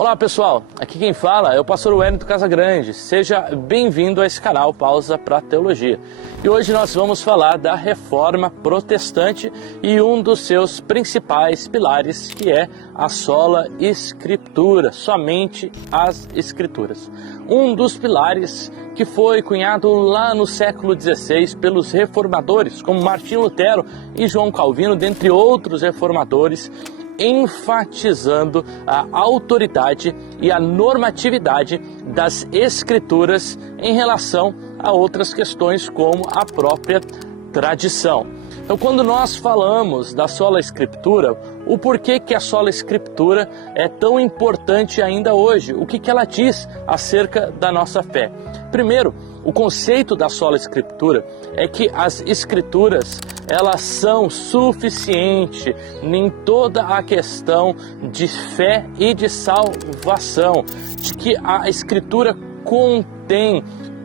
Olá pessoal, aqui quem fala é o pastor Wellington Casagrande. Seja bem-vindo a esse canal Pausa para Teologia. E hoje nós vamos falar da Reforma Protestante e um dos seus principais pilares, que é a sola Escritura, somente as Escrituras. Um dos pilares que foi cunhado lá no século XVI pelos reformadores, como Martinho Lutero e João Calvino, dentre outros reformadores, enfatizando a autoridade e a normatividade das Escrituras em relação a outras questões como a própria tradição. Então, quando nós falamos da sola Escritura, o porquê que a sola Escritura é tão importante ainda hoje? O que ela diz acerca da nossa fé? Primeiro, o conceito da sola Escritura é que as Escrituras, elas são suficientes em toda a questão de fé e de salvação, de que a Escritura contém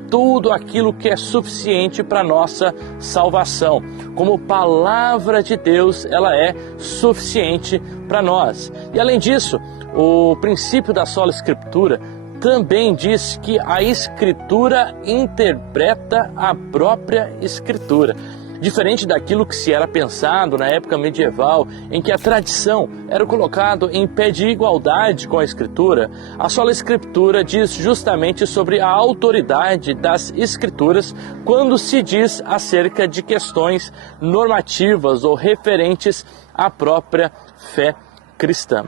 tudo aquilo que é suficiente para nossa salvação. Como palavra de Deus, ela é suficiente para nós. E além disso, o princípio da sola Escritura também diz que a Escritura interpreta a própria Escritura. Diferente daquilo que se era pensado na época medieval, em que a tradição era colocada em pé de igualdade com a Escritura, a sola Escritura diz justamente sobre a autoridade das Escrituras quando se diz acerca de questões normativas ou referentes à própria fé cristã.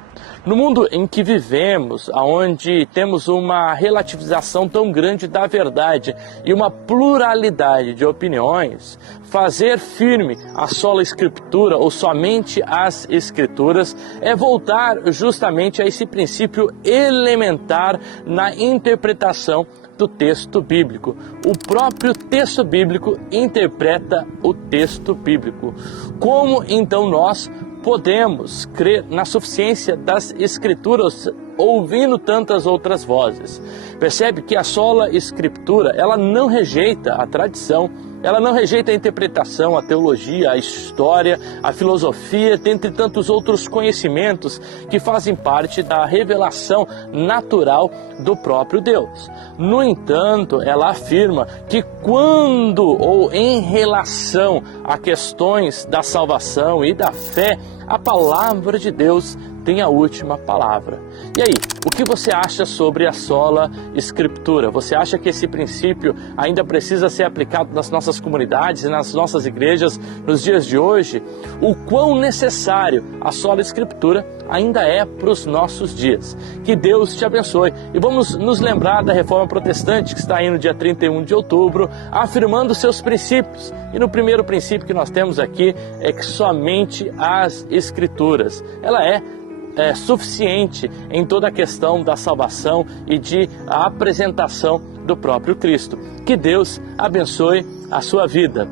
No mundo em que vivemos, onde temos uma relativização tão grande da verdade e uma pluralidade de opiniões, fazer firme a sola Escritura ou somente as Escrituras é voltar justamente a esse princípio elementar na interpretação do texto bíblico. O próprio texto bíblico interpreta o texto bíblico. Como então nós podemos crer na suficiência das Escrituras ouvindo tantas outras vozes? Percebe que a sola Escritura, ela não rejeita a tradição, ela não rejeita a interpretação, a teologia, a história, a filosofia, dentre tantos outros conhecimentos que fazem parte da revelação natural do próprio Deus. No entanto, ela afirma que quando ou em relação a questões da salvação e da fé, a palavra de Deus tem a última palavra. E aí, o que você acha sobre a sola Escritura? Você acha que esse princípio ainda precisa ser aplicado nas nossas comunidades e nas nossas igrejas nos dias de hoje? O quão necessário a sola Escritura ainda é para os nossos dias? Que Deus te abençoe. E vamos nos lembrar da Reforma Protestante, que está aí no dia 31 de outubro, afirmando seus princípios. E no primeiro princípio que nós temos aqui é que somente as Escrituras, ela é suficiente em toda a questão da salvação e de apresentação do próprio Cristo. Que Deus abençoe a sua vida.